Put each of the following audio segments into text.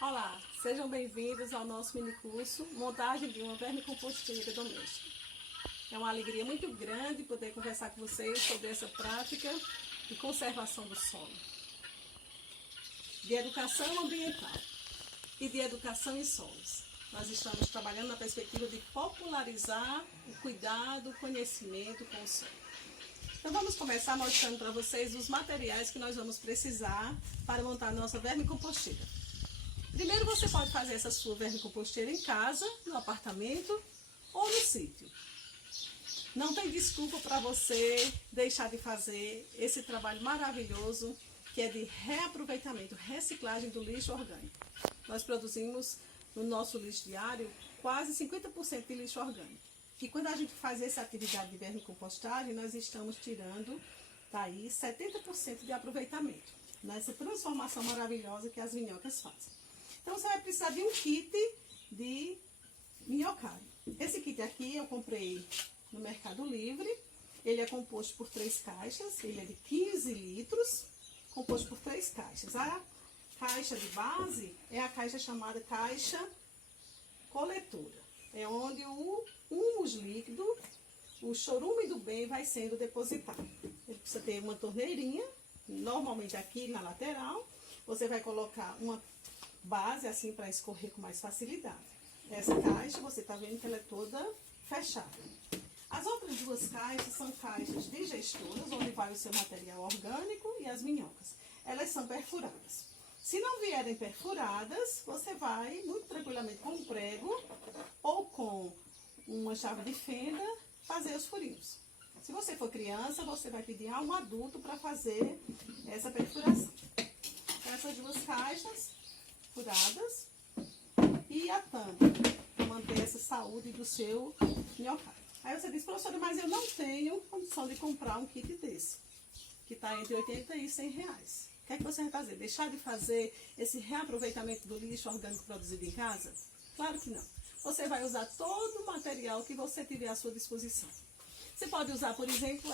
Olá, sejam bem-vindos ao nosso mini curso Montagem de uma Vermicomposteira Doméstica. É uma alegria muito grande poder conversar com vocês sobre essa prática de conservação do solo, de educação ambiental e de educação em solos. Nós estamos trabalhando na perspectiva de popularizar o cuidado, o conhecimento com o solo. Então vamos começar mostrando para vocês os materiais que nós vamos precisar para montar a nossa vermicomposteira. Primeiro você pode fazer essa sua vermicomposteira em casa, no apartamento ou no sítio. Não tem desculpa para você deixar de fazer esse trabalho maravilhoso que é de reaproveitamento, reciclagem do lixo orgânico. Nós produzimos no nosso lixo diário quase 50% de lixo orgânico. E quando a gente faz essa atividade de vermicompostagem, nós estamos tirando daí 70% de aproveitamento, nessa transformação maravilhosa que as minhocas fazem. Então você vai precisar de um kit de minhocário. Esse kit aqui eu comprei no Mercado Livre. Ele é composto por 3 caixas, ele é de 15 litros, composto por 3 caixas. A caixa de base é a caixa chamada caixa coletora. É onde o humus líquido, o chorume do bem, vai sendo depositado. Ele precisa ter uma torneirinha, normalmente aqui na lateral. Você vai colocar uma base assim para escorrer com mais facilidade. Essa caixa, você está vendo que ela é toda fechada. As outras 2 caixas são caixas digestoras, onde vai o seu material orgânico e as minhocas. Elas são perfuradas. Se não vierem perfuradas, você vai muito tranquilamente com um prego ou com uma chave de fenda fazer os furinhos. Se você for criança, você vai pedir a um adulto para fazer essa perfuração. Essas 2 caixas furadas e a tampa para manter essa saúde do seu minhocário. Aí você diz, professora, mas eu não tenho condição de comprar um kit desse, que está entre 80 e 100 reais. O que é que você vai fazer? Deixar de fazer esse reaproveitamento do lixo orgânico produzido em casa? Claro que não. Você vai usar todo o material que você tiver à sua disposição. Você pode usar, por exemplo,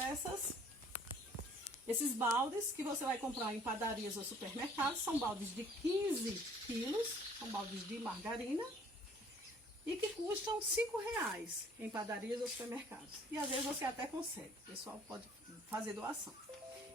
esses baldes que você vai comprar em padarias ou supermercados. São baldes de 15 quilos, são baldes de margarina e que custam 5 reais em padarias ou supermercados. E às vezes você até consegue, o pessoal pode fazer doação.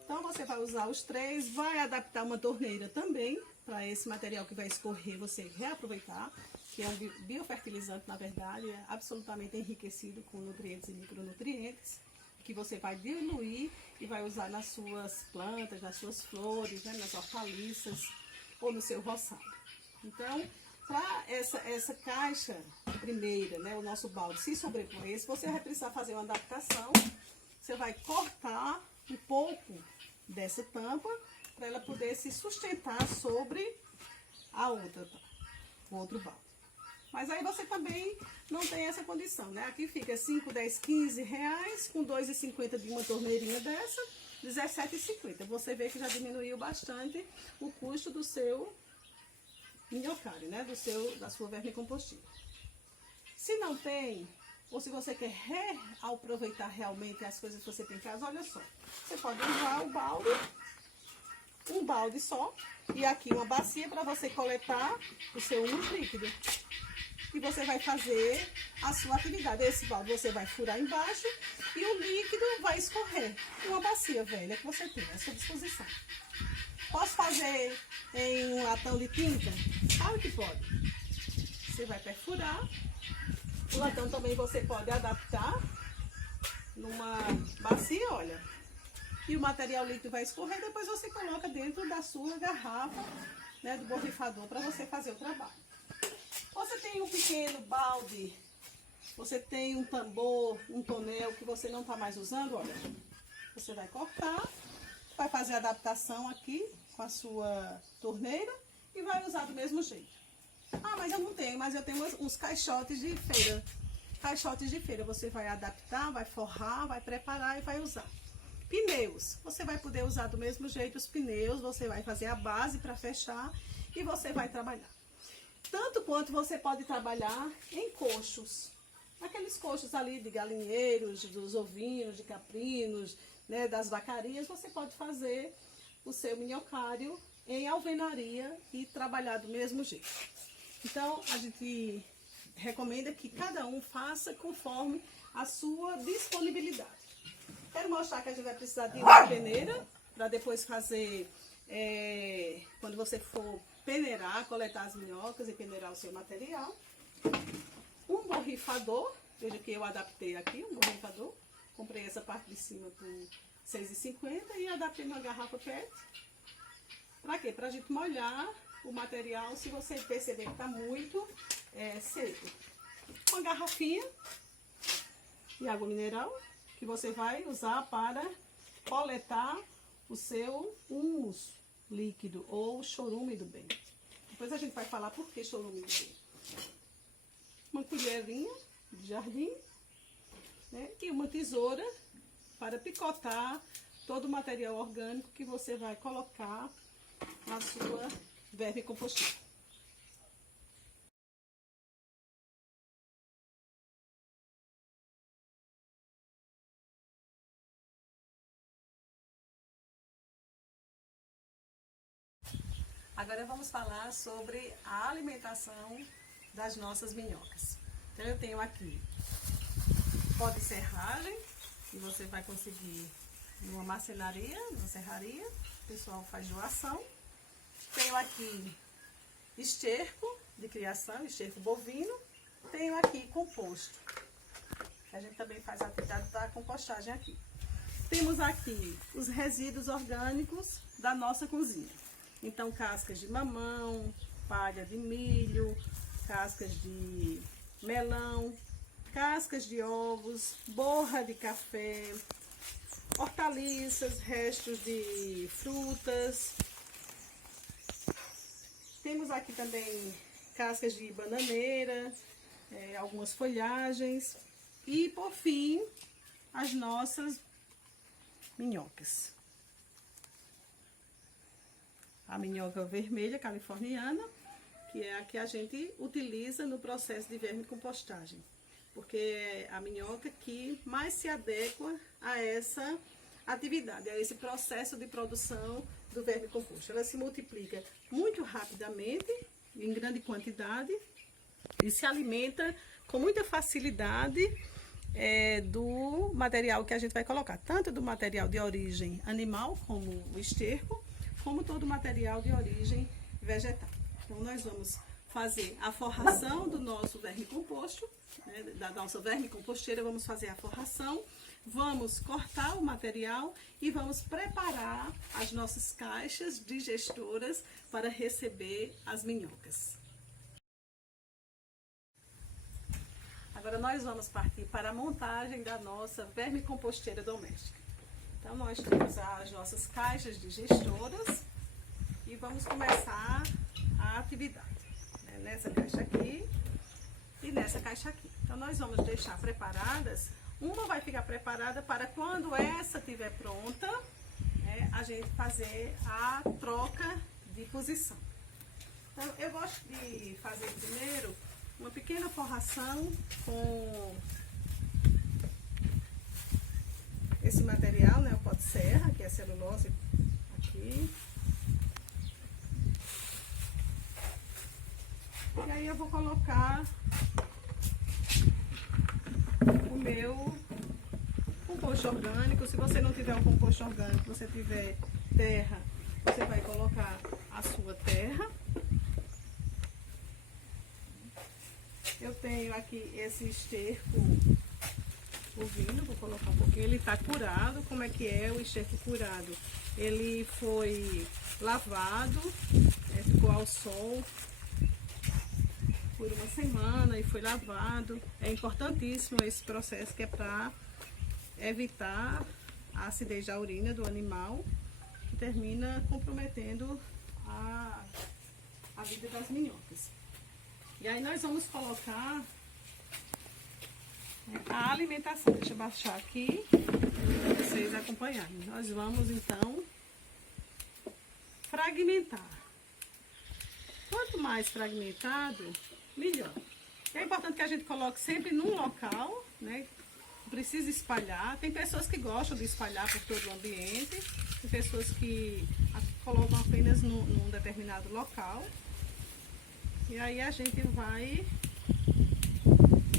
Então você vai usar os 3, vai adaptar uma torneira também para esse material que vai escorrer, você reaproveitar, que é um biofertilizante, na verdade, é absolutamente enriquecido com nutrientes e micronutrientes, que você vai diluir e vai usar nas suas plantas, nas suas flores, né, nas hortaliças ou no seu roçado. Então, para essa caixa primeira, né, o nosso balde se sobrepor esse, você vai precisar fazer uma adaptação. Você vai cortar um pouco dessa tampa para ela poder se sustentar sobre o outro balde. Mas aí você também não tem essa condição, né? Aqui fica 5, 10, 15 reais, com 2,50 de uma torneirinha dessa, 17,50. Você vê que já diminuiu bastante o custo do seu minhocário, né? Da sua vermicomposteira. Se não tem, ou se você quer reaproveitar realmente as coisas que você tem em casa, olha só. Você pode usar o balde, um balde só, e aqui uma bacia para você coletar o seu humus líquido. E você vai fazer a sua atividade. Esse balde você vai furar embaixo e o líquido vai escorrer. Uma bacia velha que você tem à sua disposição. Posso fazer em um latão de tinta? Claro que pode. Você vai perfurar. O latão também você pode adaptar numa bacia, olha. E o material líquido vai escorrer, depois você coloca dentro da sua garrafa, né, do borrifador para você fazer o trabalho. Você tem um pequeno balde, você tem um tambor, um tonel que você não está mais usando, olha. Você vai cortar, vai fazer a adaptação aqui com a sua torneira e vai usar do mesmo jeito. Ah, mas eu não tenho, mas eu tenho uns caixotes de feira. Caixotes de feira, você vai adaptar, vai forrar, vai preparar e vai usar. Pneus, você vai poder usar do mesmo jeito os pneus, você vai fazer a base para fechar e você vai trabalhar. Tanto quanto você pode trabalhar em coxos. Aqueles coxos ali de galinheiros, dos ovinos, de caprinos, né, das vacarias, você pode fazer o seu minhocário em alvenaria e trabalhar do mesmo jeito. Então, a gente recomenda que cada um faça conforme a sua disponibilidade. Quero mostrar que a gente vai precisar de uma peneira para depois fazer, quando você for peneirar, coletar as minhocas e peneirar o seu material. Um borrifador, veja que eu adaptei aqui, um borrifador. Comprei essa parte de cima por R$ 6,50 e adaptei uma garrafa PET. Para quê? Para a gente molhar o material se você perceber que está muito seco. Uma garrafinha de água mineral que você vai usar para coletar o seu humus líquido ou chorume do bem. Depois a gente vai falar por que chorume do bem. Uma colherinha de jardim, né? E uma tesoura para picotar todo o material orgânico que você vai colocar na sua vermicomposteira. Agora vamos falar sobre a alimentação das nossas minhocas. Então eu tenho aqui pó de serragem, que você vai conseguir numa marcenaria, numa serraria, o pessoal faz doação. Tenho aqui esterco de criação, esterco bovino. Tenho aqui composto, a gente também faz a atividade da compostagem aqui. Temos aqui os resíduos orgânicos da nossa cozinha. Então, cascas de mamão, palha de milho, cascas de melão, cascas de ovos, borra de café, hortaliças, restos de frutas. Temos aqui também cascas de bananeira, algumas folhagens e, por fim, as nossas minhocas. A minhoca vermelha californiana, que é a que a gente utiliza no processo de vermicompostagem, porque é a minhoca que mais se adequa a essa atividade, a esse processo de produção do vermicomposto. Ela se multiplica muito rapidamente, em grande quantidade, e se alimenta com muita facilidade do material que a gente vai colocar, tanto do material de origem animal, como o esterco, como todo o material de origem vegetal. Então, nós vamos fazer a forração do nosso vermicomposto, né, da nossa vermicomposteira, vamos fazer a forração, vamos cortar o material e vamos preparar as nossas caixas digestoras para receber as minhocas. Agora nós vamos partir para a montagem da nossa vermicomposteira doméstica. Então, nós temos as nossas caixas digestoras e vamos começar a atividade, né? Nessa caixa aqui e nessa caixa aqui. Então, nós vamos deixar preparadas, uma vai ficar preparada para quando essa estiver pronta, né, a gente fazer a troca de posição. Então, eu gosto de fazer primeiro uma pequena forração com esse material, né, o pó de serra, que é a celulose aqui. E aí eu vou colocar o meu composto orgânico. Se você não tiver um composto orgânico, você tiver terra, você vai colocar a sua terra. Eu tenho aqui esse esterco bovino, vou colocar um pouquinho, ele está curado. Como é que é o esterco curado? Ele foi lavado, né, ficou ao sol por uma semana e foi lavado. É importantíssimo esse processo, que é para evitar a acidez da urina do animal, que termina comprometendo a vida das minhocas. E aí nós vamos colocar a alimentação. Deixa eu baixar aqui para vocês acompanharem. Nós vamos então fragmentar. Quanto mais fragmentado, melhor. É importante que a gente coloque sempre num local, né? Não precisa espalhar. Tem pessoas que gostam de espalhar por todo o ambiente, tem pessoas que colocam apenas num determinado local. E aí a gente vai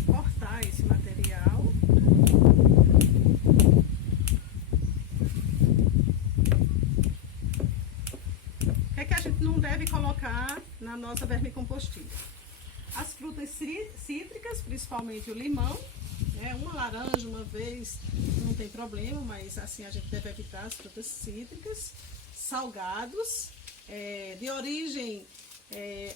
cortar esse material. O que é que a gente não deve colocar na nossa vermicompostilha? As frutas cítricas, principalmente o limão, né? Uma laranja uma vez não tem problema, mas assim a gente deve evitar as frutas cítricas. Salgados, de origem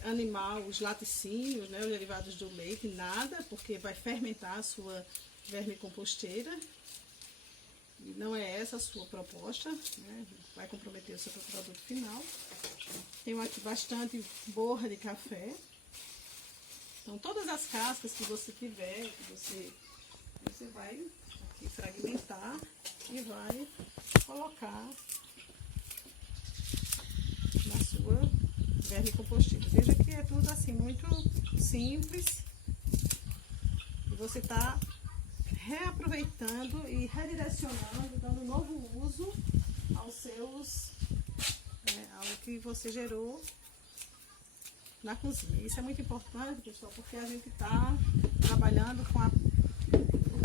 animal, os laticínios, né? Os derivados do leite, nada, porque vai fermentar a sua vermicomposteira. E não é essa a sua proposta, né? Vai comprometer o seu produto final. Tenho aqui bastante borra de café. Então, todas as cascas que você tiver, você vai aqui fragmentar e vai colocar na sua vermicompostilha. Veja que é tudo assim muito simples. E você está reaproveitando e redirecionando, dando novo uso aos seus, ao que você gerou na cozinha. Isso é muito importante, pessoal, porque a gente está trabalhando com a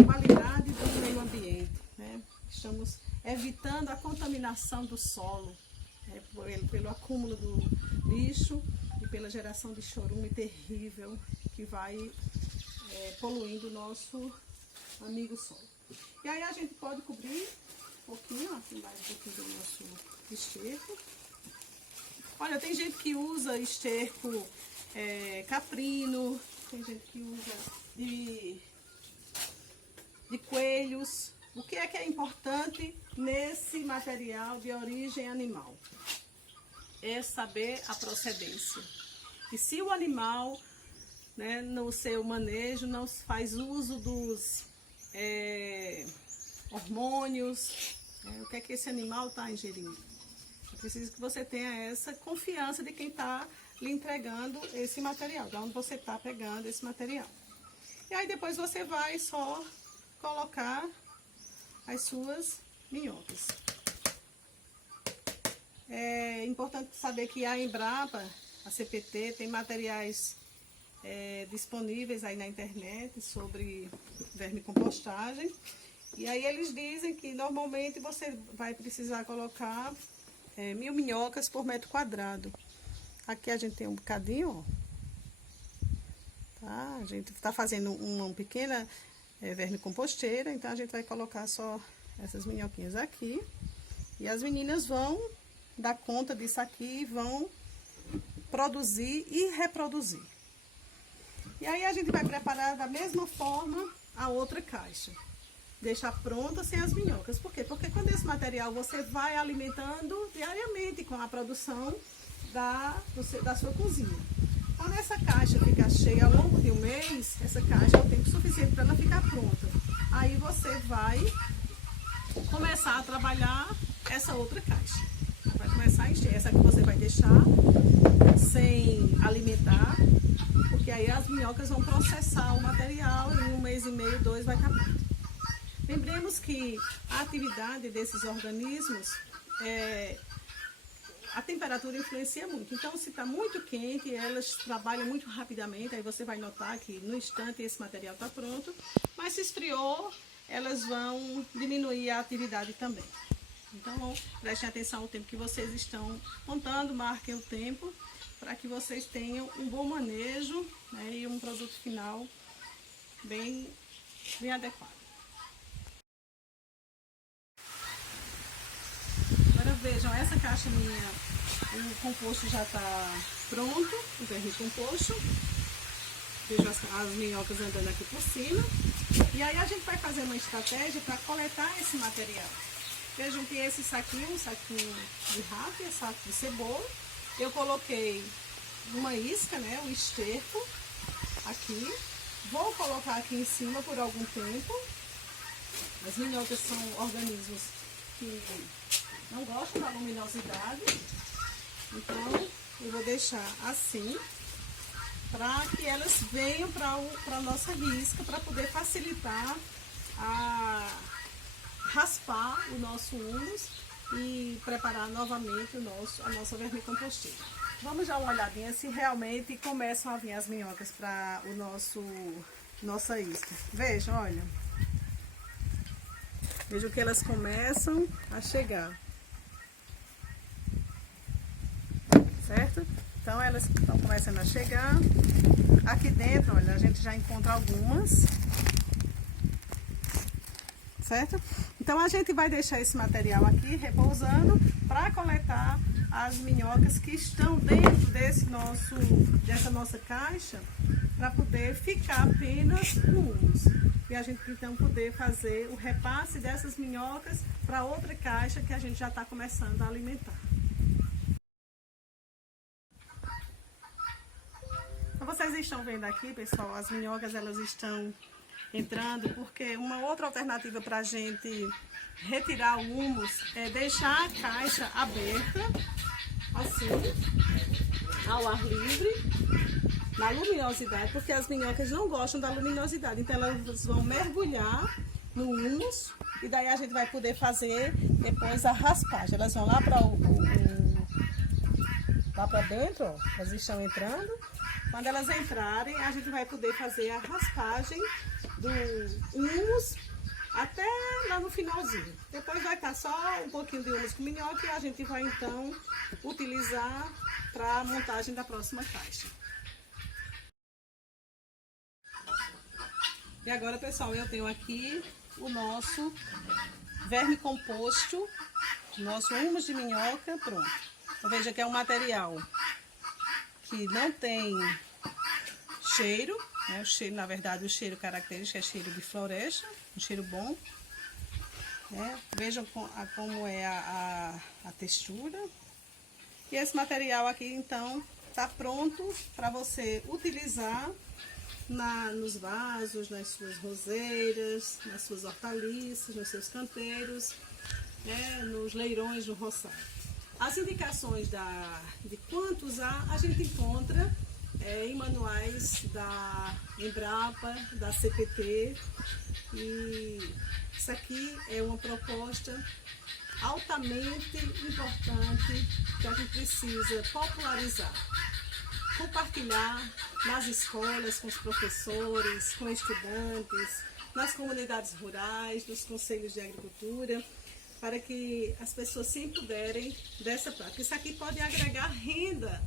qualidade do meio ambiente, né? Estamos evitando a contaminação do solo, né? Pelo acúmulo do lixo e pela geração de chorume terrível que vai poluindo o nosso amigo solo. E aí a gente pode cobrir um pouquinho, assim, mais um pouquinho do nosso esterco. Olha, tem gente que usa esterco caprino, tem gente que usa de coelhos. O que é importante nesse material de origem animal? É saber a procedência. E se o animal, né, no seu manejo, não faz uso dos hormônios, o que é que esse animal está ingerindo? É preciso que você tenha essa confiança de quem está lhe entregando esse material, de onde você está pegando esse material. E aí depois você vai só colocar as suas minhocas. É importante saber que a Embrapa, a CPT, tem materiais disponíveis aí na internet sobre vermicompostagem. E aí eles dizem que normalmente você vai precisar colocar 1000 minhocas por metro quadrado. Aqui a gente tem um bocadinho, ó. Tá? A gente está fazendo uma pequena vermicomposteira, então a gente vai colocar só essas minhoquinhas aqui. E as meninas vão dar conta disso aqui e vão produzir e reproduzir. E aí a gente vai preparar da mesma forma a outra caixa. Deixar pronta sem as minhocas. Por quê? Porque quando esse material você vai alimentando diariamente com a produção da sua cozinha. Quando essa caixa ficar cheia ao longo de um mês, essa caixa é o tempo suficiente para ela ficar pronta. Aí você vai começar a trabalhar essa outra caixa. Vai começar a encher. Essa aqui você vai deixar sem alimentar, porque aí as minhocas vão processar o material e em 1 mês e meio, 2 vai estar pronto. Lembremos que a atividade desses organismos, a temperatura influencia muito. Então, se está muito quente, elas trabalham muito rapidamente, aí você vai notar que no instante esse material está pronto, mas se esfriou, elas vão diminuir a atividade também. Então, prestem atenção ao tempo que vocês estão contando, marquem o tempo, para que vocês tenham um bom manejo, né, e um produto final bem adequado. Agora vejam, essa caixa minha, o composto já está pronto, o vermicomposto. Vejam as minhocas andando aqui por cima. E aí a gente vai fazer uma estratégia para coletar esse material. Vejam que esse saquinho, um saquinho de ráfia, saco de cebola. Eu coloquei uma isca, né, um esterco aqui. Vou colocar aqui em cima por algum tempo. As minhocas são organismos que não gostam da luminosidade. Então, eu vou deixar assim, para que elas venham para a nossa risca, para poder facilitar a raspar o nosso humus e preparar novamente a nossa vermicomposteira. Vamos dar uma olhadinha se realmente começam a vir as minhocas para o nossa isca. Vejam, olha. Vejam que elas começam a chegar. Certo? Então elas estão começando a chegar. Aqui dentro, olha, a gente já encontra algumas. Certo? Então a gente vai deixar esse material aqui repousando para coletar as minhocas que estão dentro dessa nossa caixa, para poder ficar apenas com humus. E a gente então poder fazer o repasse dessas minhocas para outra caixa que a gente já está começando a alimentar. Então, vocês estão vendo aqui, pessoal, as minhocas elas estão entrando, porque uma outra alternativa para a gente retirar o humus é deixar a caixa aberta, assim, ao ar livre, na luminosidade, porque as minhocas não gostam da luminosidade, então elas vão mergulhar no humus e daí a gente vai poder fazer depois a raspagem. Elas vão lá para dentro, ó, elas estão entrando. Quando elas entrarem, a gente vai poder fazer a raspagem do humus até lá no finalzinho. Depois vai estar só um pouquinho de humus com minhoca e a gente vai então utilizar para a montagem da próxima caixa. E agora, pessoal, eu tenho aqui o nosso vermicomposto, nosso humus de minhoca pronto. Então, veja que é um material que não tem cheiro, né? O cheiro, na verdade, o cheiro característico é cheiro de floresta, um cheiro bom. Né? Vejam como é a textura. E esse material aqui, então, está pronto para você utilizar nos vasos, nas suas roseiras, nas suas hortaliças, nos seus canteiros, né? Nos leirões do roçado. As indicações de quanto usar a gente encontra em manuais da Embrapa, da CPT, e isso aqui é uma proposta altamente importante que a gente precisa popularizar, compartilhar nas escolas, com os professores, com estudantes, nas comunidades rurais, nos conselhos de agricultura, para que as pessoas se empoderem dessa prática. Isso aqui pode agregar renda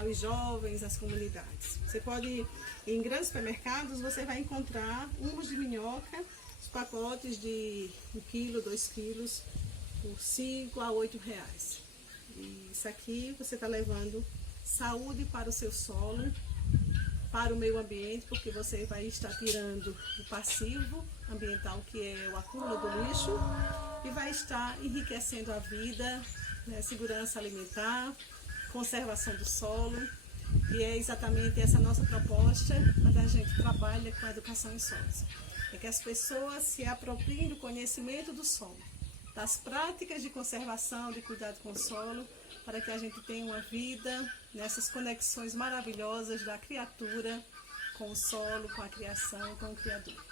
aos jovens, às comunidades. Você pode, em grandes supermercados, você vai encontrar humus de minhoca, os pacotes de 1 quilo, 2 quilos, por 5 a 8 reais. E isso aqui você está levando saúde para o seu solo, para o meio ambiente, porque você vai estar tirando o passivo ambiental, que é o acúmulo do lixo, e vai estar enriquecendo a vida, né, segurança alimentar, conservação do solo, e é exatamente essa nossa proposta quando a gente trabalha com a educação em solos. É que as pessoas se apropriem do conhecimento do solo, das práticas de conservação, de cuidado com o solo, para que a gente tenha uma vida nessas conexões maravilhosas da criatura com o solo, com a criação, com o Criador.